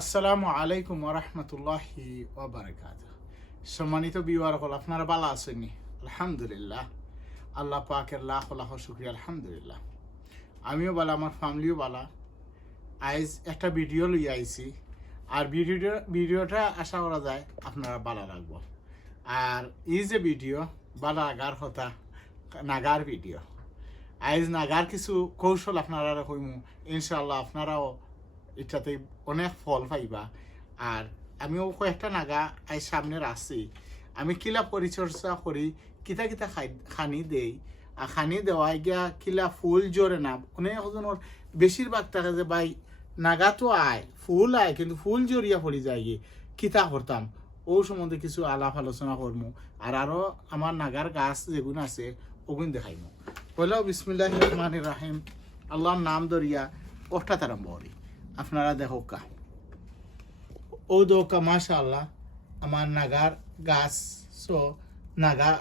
আসসালামু আলাইকুম ওরহমতুল্লাহি ওবরাকাত সম্মানিত বিওয়ার হল আপনারা ভালো আছেননি আলহামদুলিল্লাহ। আল্লাহ পাকের লাখ লাখ শুক্রিয়া, আলহামদুলিল্লাহ। আমিও বলা আমার ফ্যামিলিও বলা আইজ একটা ভিডিও লই আইছি। আর ভিডিওটা ভিডিওটা আশা করা যায় আপনারা ভালো লাগবো। আর এই যে ভিডিও বালা লাগার কথা, নাগার ভিডিও আইজ নাগার কিছু কৌশল আপনারা কইমু। ইনশাল্লাহ আপনারাও এটাতে অনেক ফল পাইবা। আর আমিও কয়েকটা নাগা আই সামনে রাখছি আমি কিলা পরিচর্যা করি, কিতা কিতা খাই খানি দেই। আর খানি দেওয়া গিয়া কিলা ফুল জোরে না অনেক জনের বেশিরভাগ থাকে যে ভাই, নাগা তো আয়, ফুল আয়, কিন্তু ফুল জড়িয়া পড়ি যায় গিয়ে কিতা করতাম। ও সম্বন্ধে কিছু আলাপ আলোচনা করমু। আর আরও আমার নাগার গাছ যেগুলো আছে, ওগুন দেখাইমু। পয়লাও বিসমিল্লাহ রহমান রাহিম। আল্লাহর নাম দরিয়া অষ্টাত আরম্ভ করি। আপনারা দেখো কা। ও দোকা মাশাআল্লাহ, আমার নাগার গাছ, সো নাগা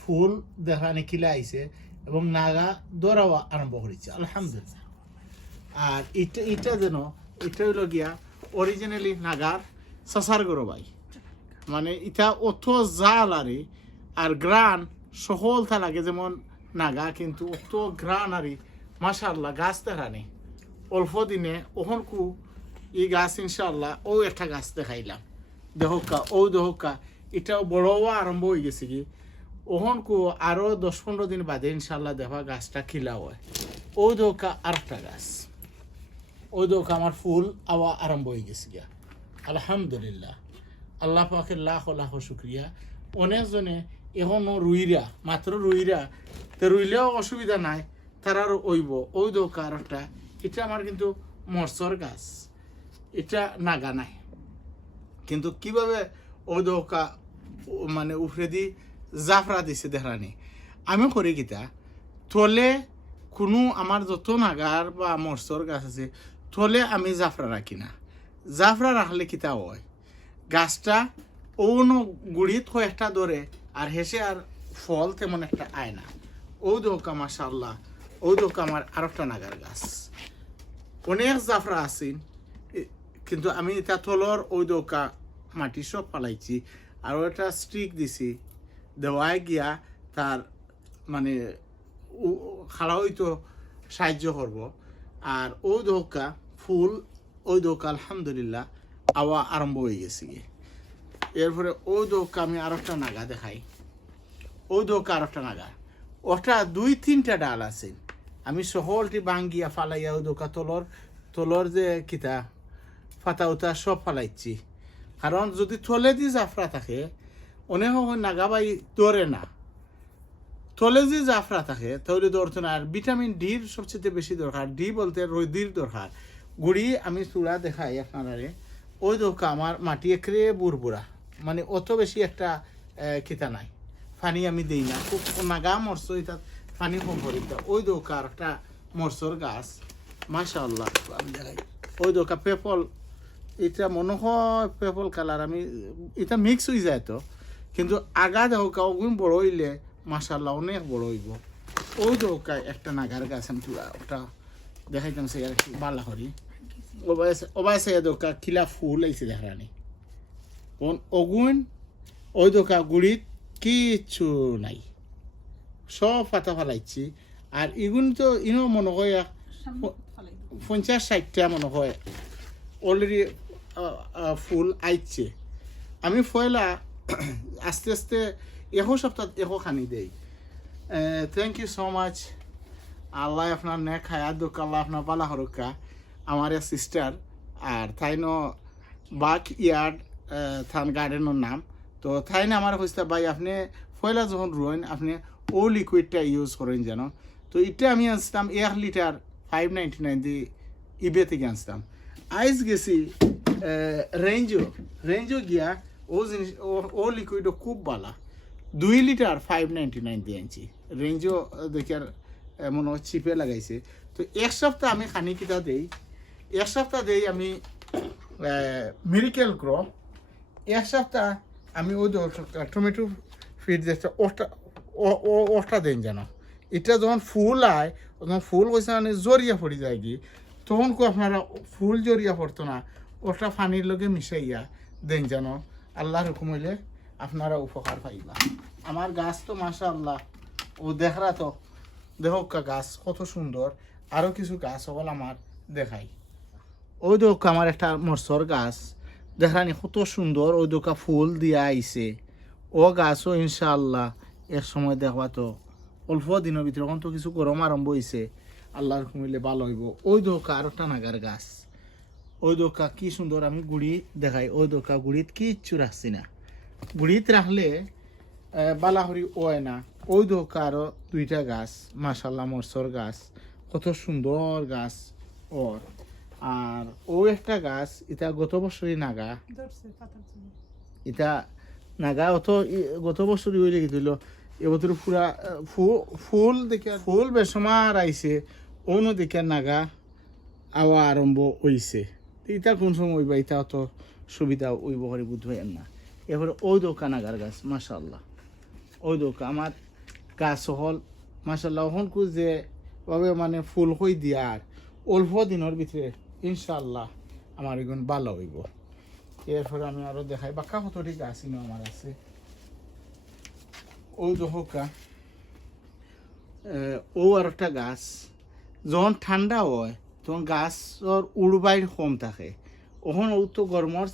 ফুল দেখানে কিলা আইছে এবং নাগা দৌড়াওয়া আরম্ভ করেছে, আলহামদুলিল্লাহ। আর এটা এটা যেন এটা হইল গিয়া অরিজিনালি নাগার সাসার গরবাই মানে এটা অত জাল আরে, আর গ্রান সহলতা লাগে যেমন নাগা, কিন্তু অত গ্রান আরে, মাশাআল্লাহ, গাছ দেখানে। অল্প দিনে ওখন কু ই গাছ ইনশাল্লাহ ও একটা গাছ দেখাইলাম। দেহকা, ও দেহকা, এটাও বড় আরম্ভ হয়ে গেছে কি? ওহন কু আরও দশ পনেরো দিন বাদে ইনশাল্লাহ দেখা গাছটা খিলা হয়। ও দেহকা আর একটা গাছ। ও দেহকা আমার ফুল আওয়া আরম্ভ হয়ে গেছে গিয়া। আলহামদুলিল্লাহ। আল্লাহ পাকের লাখ লাখ শুক্রিয়া। অনেকজনে এখনও রুইরা, মাত্র রুইরা, তো রুইলেও অসুবিধা নাই তারা আর ওইব ওই একটা এটা আমার কিন্তু মরসর গাছ। এটা নাগা নাই। কিন্তু কীভাবে ওই দৌকা ও- মানে উফরে দি জাফরা দিছে দেখানি আমি করি কিতা তলে কোনো আমার যত নাগার বা মরসর গাছ আছে তলে আমি জাফরা রাখি না। জাফরা রাখলে কিতা হয়? গাছটা অন্য গুড়িত কয়েকটা ধরে আর হেসে আর ফল তেমন একটা আয় না। ও দোকা মাশাল্লাহ ও দোকা আমার আর একটা নাগার গাছ। অনেক জাফরা আছেন কিন্তু আমি এটা তলর ওই দোকা মাটি সব পালাইছি আর একটা স্টিক দিছি। দেওয়ায় গিয়া তার মানে খাড়া হইতো সাহায্য করব আর ওই দোকা ফুল ওই দোকা আলহামদুলিল্লাহ আওয়া আরম্ভ হয়ে গেছে গিয়ে এরপরে ওই দোকা আমি আর একটা নাগা দেখাই। ওই দোকা আর একটা নাগা। ওটা দুই তিনটা ডাল আছে। আমি সকলটি বাঙ্গিয়া ফালাইয়া দোকা তলর তলর যে কিতা, ফাতা উতা সব ফালাইছি কারণ যদি থলে দি জাফরা থাকে, অনেক সময় নাগাবাই ধরে না। থলে যে জাফরা থাকে, তাহলে ধরতো না। আর ভিটামিন ডির সবচেয়ে বেশি দরকার। ডি বলতে রোদির দরকার। গুড়ি আমি চূড়া দেখাই আপনারে ওই দোকা আমার মাটি একরে বুড়বুড়া। মানে অত বেশি একটা খিতা নাই। পানি আমি দিই না। খুব নাগা মরছ এটা পানি কম তা ওই দোকা আর একটা মরসর গাছ। মাশা আল্লাহ আমি দেখাই। ওই দোকা পেপল এটা মনে হয় পেপল কালার। আমি এটা মিক্স হয়ে যায় তো। কিন্তু আগা দোকা ওগুন বড় হইলে মাশাল্লাহ অনেক বড় হইব। ওই দোকা একটা নাগার গাছ আমি ওটা দেখাইতাম সে আর কি বালা করি ওবাই সে দোকা খিলা ফুল আইছে দেখানি কোন অগুন ওই দোকা গুড়িত কিচ্ছু নাই। সব পাতা ফালাইছি। আর ইগুন তো ইনো মনে হয় পঞ্চাশ ষাটটা মনে হয় অলরেডি ফুল আইছে। আমি ফয়লা আস্তে আস্তে এশো সপ্তাহ এশো খানি দেই। Thank you so much Allah আপনার নে হায়াত দুঃখ আল্লাহ আপনার পালা হরকা আমার সিস্টার আর তাই ন বাক ইয়ার্ড থান গার্ডেনের নাম। তো তাই না আমার হয়েছে ভাই আপনি ফয়লা যখন রুয়েন আপনি ও লিকুইডটা ইউজ করেন যেন। তো এটা আমি আনছিলাম এক লিটার ফাইভ নাইনটি নাইন দিয়ে ইবে থেকে আনছিলাম। আইস গেছি রেঞ্জও রেঞ্জও গিয়া ও জিনিস, ও- ও লিকুইডও খুব ভালো দুই লিটার ফাইভ নাইনটি নাইন দিয়ে আনছি। রেঞ্জও দেখি আর মনে হয় চিপে লাগাইছে। তো এক সপ্তাহ আমি খানি কিটা দেই। এক সপ্তাহ দেই আমি মিরিকেল ক্র এক সপ্তাহ আমি ওই টমেটো ফিট দিয়েছে ওটা ও- ও- ওটা দেন যেন। এটা যখন ফুল আয় তখন ফুল কইছে মানে জরিয়া পড়ি যায় কি, তখন কো আপনারা ফুল জরিয়া পড়তো না, ওটা পানির লগে মিশাইয়া দেন যেন। আল্লাহর হুকুম হইলে আপনারা উপকার পাইবা। আমার গাছ তো মাসা আল্লাহ ও দেখরা তো। দেহকা গাছ, কত সুন্দর। আরও কিছু গাছ হল আমার দেখাই। ওই দেখ আমার একটা মরসর গাছ। দেখানি কত সুন্দর ওই দোকা ফুল দিয়া আইছে। ও গাছও ইনশাআল্লাহ এক সময় দেখবা তো অল্প দিনের ভিতরে এখন তো কিছু গরম আরম্ভ হয়েছে আল্লাহর কমিলে ভালো হইব। ওই দোকা আরও একটা নাগার গাছ। ওই দোকা কি সুন্দর আমি গুড়ি দেখাই ওই দোকা গুড়িত কিচ্ছু রাখছি না। গুড়িত রাখলে বালাহরি ওয় না। ওই দোকা আরও দুইটা গাছ মাশাল্লাহ মরসর গাছ কত সুন্দর গাছ ওর। আর ও একটা গাছ এটা গত বছরই নাগা। এটা নাগা অত গত বছরই হয়ে গেছিল। এবছর পুরা ফুল দেখে ফুল বেসমার আইছে অন্য দেখে নাগা আওয়া আরম্ভ হইছে ইটা কোন সময় হইবা ইটা অত সুবিধা হইব করে বুধ হয় না। এরপরে ওই দোকান আগার গাছ মাশাল্লাহ ওই দোকান আমার গাছ হল মাশাল্লাহ হন কু যে ভাবে মানে ফুল হই দিয়ার অল্প দিনের ভিতরে ইনশাল্লাহ আমার এগুন ভালো হইব। এরপরে আমি আরও দেখাই বাক্কা কতটি গাছ আমার আছে। ওই দোহকা ও আর একটা গাছ। যখন ঠান্ডা হয়, তখন গাছর উড়বাইর কম থাকে। ওখন ও তো গরমর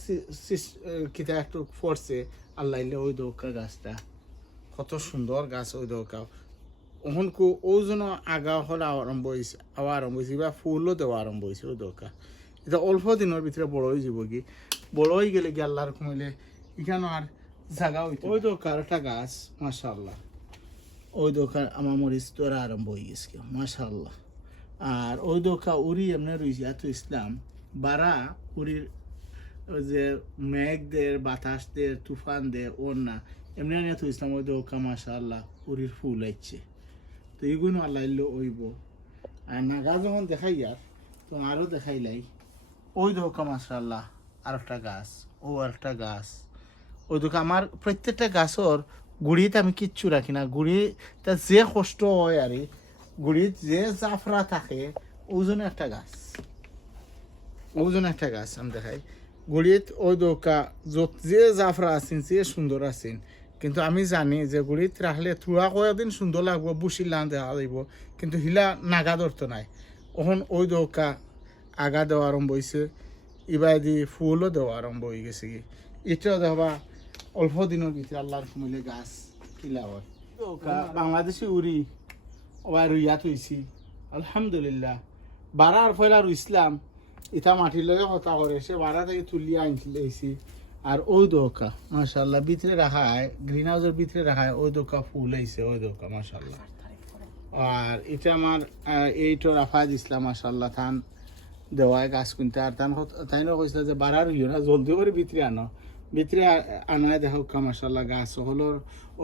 কিতা একটু পড়ছে। আল্লাহ ওই দৌকা গাছটা। কত সুন্দর গাছ ওই দৌকা ওখন কু, ও যেন আগা হল আরম্ভ হয়েছে আবার আরম্ভ হয়েছে বা ফুলও দেওয়া আরম্ভ হয়েছে ওই দৌকা এটা অল্প দিনের ভিতরে বড় হয়ে যাব কি? বড় হয়ে গেলে কি আল্লাহর কমিলে এখানে আর জায়গা হইতে ওই দৌকার একটা গাছ মাশাল্লাহ ওই দোকান আমার মরিচ তোরা আরম্ভ হয়ে গেছে মাশাল্লাহ আর ওই দোকা উড়ি এমনি রয়েছে এত ইসলাম। বারা উড়ির যে মেঘদের, বাতাসদের তুফান দে ওর না এমনি এত ইসলাম। ওই দোকা মাশাল্লাহ উড়ির ফুল আইছে তো এইগুলো আল্লাহ ওইব আর নাগা যখন দেখাই আর তো আরও দেখাইলাই ওই দোকা মাশাল্লাহ আর একটা গাছ, ও আর একটা গাছ। ওই দোকা আমার প্রত্যেকটা গাছর গুড়িতে আমি কিচ্ছু রাখি না গুড়িটা যে কষ্ট হয় আর গুড়িত যে জাফরা থাকে, ওজন একটা গাছ। ওজন একটা গাছ আমি দেখাই। গুড়িত ওই দোকা যত যে জাফরা আছেন যে সুন্দর আছেন কিন্তু আমি জানি যে গুড়িত রাখলে থোড়া কয়েকদিন সুন্দর লাগবো বুসি লান দেখা যাইব কিন্তু হিলা নাগা ধরতো নাই। ওখন ওই দোকা আগা দেওয়া আরম্ভ হয়েছে ইবাদি ফুলও দেওয়া আরম্ভ হয়ে গেছে। কি এটাও দেখবা অল্প দিনের ভিতরে আল্লাহর কমিলে গাছ কিলা হয়। বাংলাদেশি উড়ি ওবার রুইয়াত হয়েছি আলহামদুলিল্লাহ। বারার ফয়লা ইসলাম, ইটা মাটির লগে কথা করে সে বারা থেকে তুলিয়া আনছি আর ওই দোকা মাশাল্লাহ ভিতরে রাখা হয় গ্রিন হাউসের ভিতরে রাখা হয় ওই দোকা ফুল হয়েছে ওই দোকা মাশাল্লাহ আর এটা আমার এইটো রাফাজ ইসলাম মাশাল্লাহ থান দেওয়ায় গাছ কিনতে। আর তান তাই কইছিল যে বাড়ার হইও না, জলদি করে ভিতরে আনো। ভিতরে আনায় দেখো কা গাছ হলোর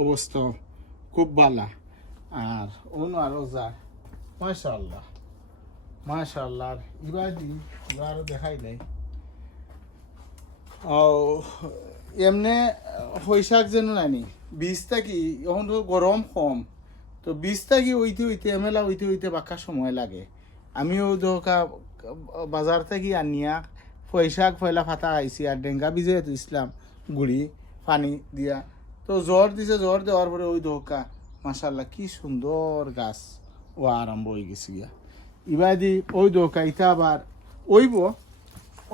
অবস্থা খুব ভালা আর অন্য আরও যা মাশাল্লাহ মাশাল্লাহ আর ইবাদি এবার আরও দেখাই দেয় ও এমনি হৈশাক যেন নানি বীজ থাকি এখন তো গরম কম, তো বীজ থাকি ওইতে ওইতে এমেলা ওইতে ওইতে বাক্কা সময় লাগে। আমিও দোকা বাজার থেকে আনিয়া পয়সাক ফয়লা ফাটা আইছি আর ডেঙ্গা বীজে ইসলাম গুড়ি, পানি দিয়া। তো জ্বর দিছে জ্বর দেওয়ার পরে ওই দোকা মাসাল্লাহ কি সুন্দর গাছ। ও আরম্ভ হয়ে গেছে গিয়া। ইবাদি ওই দোকা ইতা আবার ওইব।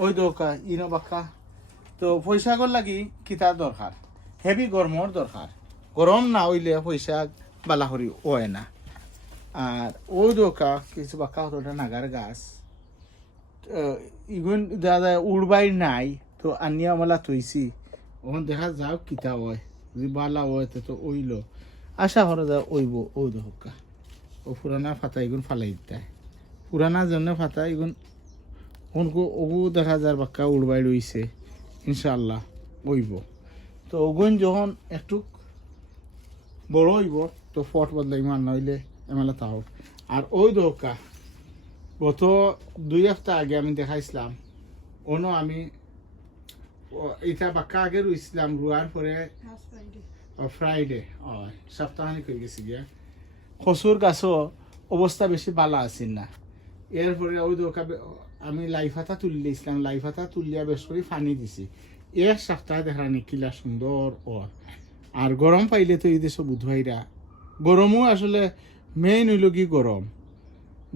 ওই দোকা ইনো বাক্কা তো পয়সাগর লাগি কিতার দরকার হেভি গরমর দরকার গরম না হইলে পয়সা বালাহরি ওয় না। আর ওই দোকা কিছু বাক্কা হতো নাগার গাছ। ইগুন দাদা উড়বাই নাই, তো আনিয়া মালা তৈছি ওখান দেখা যাও কিতা হয়, যদি বালা হয় তো ওইল আশা করা যায় ওইব ওই দোকা ও পুরানা ফাতা ইগুন ফালাই দিতে। পুরানা জন্য ফাতা ইগুন ওনকো ওগু দেখা যায় বাক্কা উড়বাই রইছে ইনশাল্লাহ ওইব তো ওগুন যখন একটু বড় হইব, তো ফট বদলাই মান নইলে এমেলা তাও আর ওই দৌকা গত দুই সপ্তাহ আগে আমি দেখাইছিলাম। অন্য আমি ও- এটা বাক্কা আগে রুইছিলাম রুয়ার পরে ফ্রাইডে সপ্তাহানি করে গেছি গিয়া। খসুর গাছও অবস্থা বেশি ভালো আছিল না। এরপরে ওই দৌকা আমি লাইফাতা তুলি দিয়েছিলাম লাইফাতা তুলিয়া বেশ করে পানি দিছি। এক সপ্তাহ দেখা নিকিলা সুন্দর ও আর গরম পাইলে তো এই দেশে বুধবাইরা গরমও আসলে মেইন হইল কি গরম।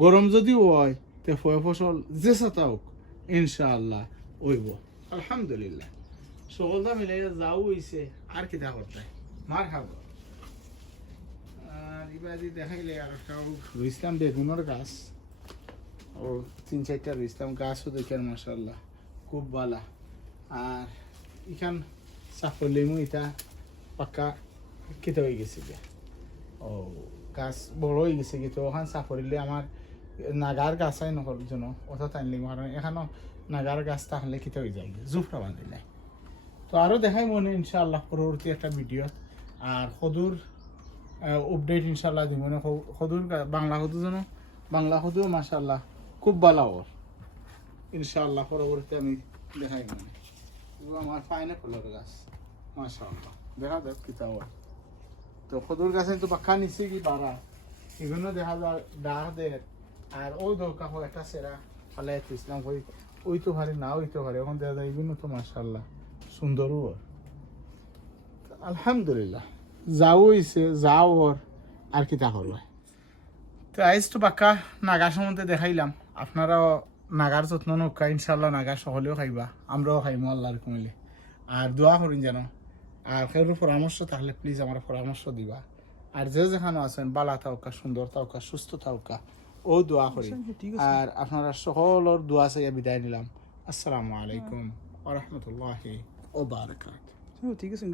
গরম যদি হয় তে ফয় ফসল যে সাতাও ইনশাআল্লাহ ওইব আলহামদুলিল্লাহ। সকলটা মিলে যাও হইছে আর কিতা করতে মার খাব আর এবারে দেখাইলে আর একটা রুইসলাম বেগুনের গাছ। ও তিন চারটা রুইসলাম গাছও দেখেন মাসাল্লাহ খুব ভালা আর এখান সাফর লেমু এটা পাক্কা কেটে হয়ে গেছে ও গাছ বড় হয়ে গেছে কিন্তু ওখান সাফরিলে আমার নাগার গাছাই নহর জন্য অর্থাৎ আনলি কারণ এখানেও নাগার গাছ তাহলে কেটে হয়ে যায় জুফরা বাঁধিলে তো আরও দেখাই মনে, ইনশাআল্লাহ পরবর্তী একটা ভিডিও আর সদূর আপডেট ইনশাল্লাহ দিব মানে। সদূর বাংলা সদু যেন বাংলা সদুও মাশাল্লাহ খুব ভালো ওর ইনশাআল্লাহ পরবর্তী আমি দেখাই মানে। আমার ফাইনে ফলের গাছ, মাশাআল্লাহ। দেখা যাক কিতা হয়। তো সদুর গাছে তো বাক্কা নিচে কি বাড়া এগুলো দেখা যায় ডাক দে আর ও দরকার হয় একটা সেরা ফালাই ইসলাম কই ওই তো পারে না, ওই তো পারে এখন দেখা যায় এগুলো তো মাশাল্লাহ সুন্দরও আলহামদুলিল্লাহ যাও হইছে যাও ওর, আর কি তা করবে তো আইজ তো বাক্কা নাগা সম্বন্ধে দেখাইলাম। আপনারাও নাগার যত্ন নৌকা ইনশাল্লাহ নাগা সকলেও খাইবা, আমরাও খাইমো আল্লাহর কমিলে আর দোয়া করিন যেন, আর কারোর পরামর্শ থাকলে প্লিজ আমার পরামর্শ দিবা। আর যে যেখানে আছেন, বালা থাকা সুন্দর থাকা সুস্থ থাকা ও দোয়া করি। আর আপনারা সকলের দোয়া চাইয়া বিদায় নিলাম। আসসালামু আলাইকুম ওরহমতুল্লাহি ও বারকাত ঠিক আছে